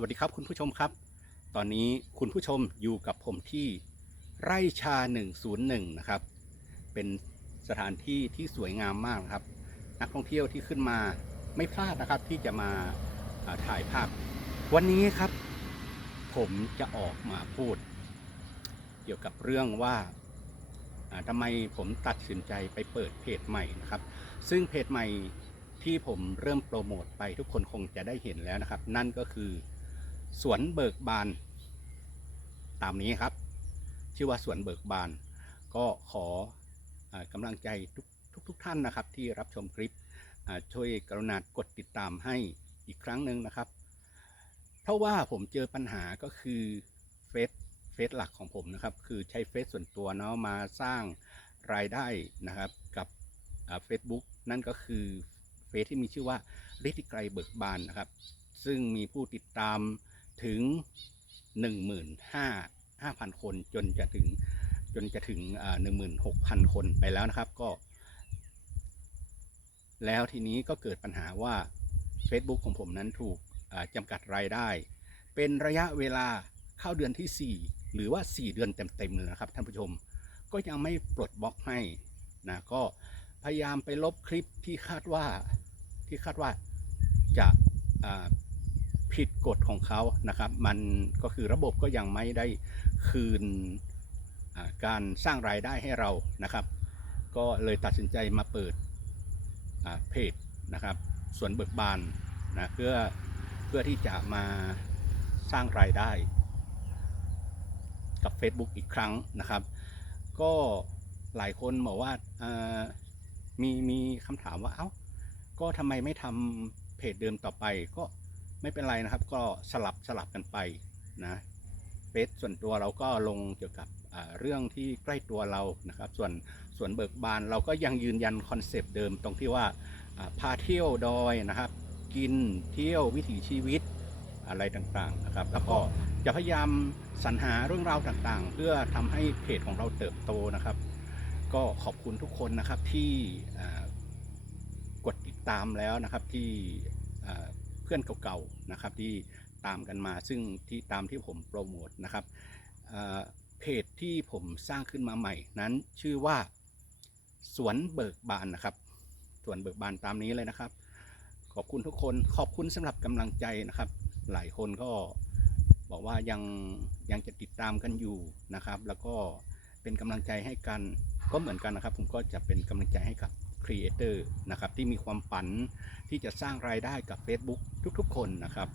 วัสดีครับคุณผู้ชมครับ ตอนนี้คุณผู้ชมอยู่กับผมที่ไร่ชา 101 นะครับ เป็นสถานที่ที่สวยงามมากนะครับ นักท่องเที่ยวที่ขึ้นมาไม่พลาดนะครับที่จะมาถ่ายภาพ วันนี้ครับ ผมจะออกมาพูด เกี่ยวกับเรื่องว่าอ่าทำไมผมตัดสินใจไปเปิดเพจใหม่นะครับ ซึ่งเพจใหม่ที่ผมเริ่มโปรโมทไปทุกคนคงจะได้เห็นแล้วนะครับ นั่นก็คือ สวนเบิกบาน ตามนี้ครับ ชื่อว่าสวนเบิกบาน ก็ขออกำลังใจทุกทุกทกท่านนะครับ ที่รับชมคลิปช่วยกรุณากดติดตามให้อีกครั้งหนึ่งนะครับ เพราะว่าผมเจอปัญหาก็คือเฟซเฟซหลักของผมนะครับ คือใช้เฟซส่วนตัวเนาะมาสร้างรายได้นะครับกับเฟซบุ๊กนั่นก็คือเฟซที่มีชื่อว่าฤทธิไกรเบิกบานนะครับ ซึ่งมีผู้ติดตาม ถึง 15,000 คนจนจะถึงจนจะถึงอ่า16,000 คนไปแล้วนะครับก็ แล้วทีนี้ก็เกิดปัญหาว่า Facebook ของผมนั้นถูกจำกัดรายได้ เป็นระยะเวลาเข้าเดือนที่ 4 หรือว่า 4 เดือนเต็มๆเลยนะครับท่านผู้ชมก็ยังไม่ปลดบล็อกให้นะก็พยายามไปลบคลิปที่คาดว่าที่คาดว่าจะ ผิดกฎของเขานะครับ มันก็คือระบบก็ยังไม่ได้คืนการสร้างรายได้ให้เรานะครับ ก็เลยตัดสินใจมาเปิดเพจนะครับสวนเบิกบานนะเพื่อเพื่อที่จะมาสร้างรายได้ กับ Facebook อีกครั้งนะครับ ก็หลายคนบอกว่ามีมีคำถามว่าเอ้าก็ทำไมไม่ทำเพจเดิมต่อไปก็ ไม่เป็นไรนะครับ ก็สลับสลับกันไปนะเฟซส่วนตัวเราก็ลงเกี่ยวกับเรื่องที่ใกล้ตัวเรานะครับ ส่วนส่วนเบิกบานเราก็ยังยืนยันคอนเซปต์เดิมตรงที่ว่าพาเที่ยวดอยนะครับ กินเที่ยววิถีชีวิตอะไรต่างๆนะครับ แล้วก็จะพยายามสรรหาเรื่องราวต่างๆ เพื่อทำให้เพจของเราเติบโตนะครับ ก็ขอบคุณทุกคนนะครับที่กดติดตามแล้วนะครับที่ พื่อนเก่าๆนะครับที่ตามกันมาซึ่งที่ตามที่ผมโปรโมทนะครับเพจที่ผมสร้างขึ้นมาใหม่นั้นชื่อว่าสวนเบิกบานนะครับสวนเบิกบานตามนี้เลยนะครับ ขอบคุณทุกคนขอบคุณสำหรับกำลังใจนะครับ หลายคนก็บอกว่ายังยังจะติดตามกันอยู่นะครับ แล้วก็เป็นกำลังใจให้กันก็เหมือนกันนะครับ ผมก็จะเป็นกำลังใจให้กับ ครีเอเตอร์นะครับที่มีความฝันที่จะสร้างรายได้กับ Facebook ทุกๆ คนนะครับ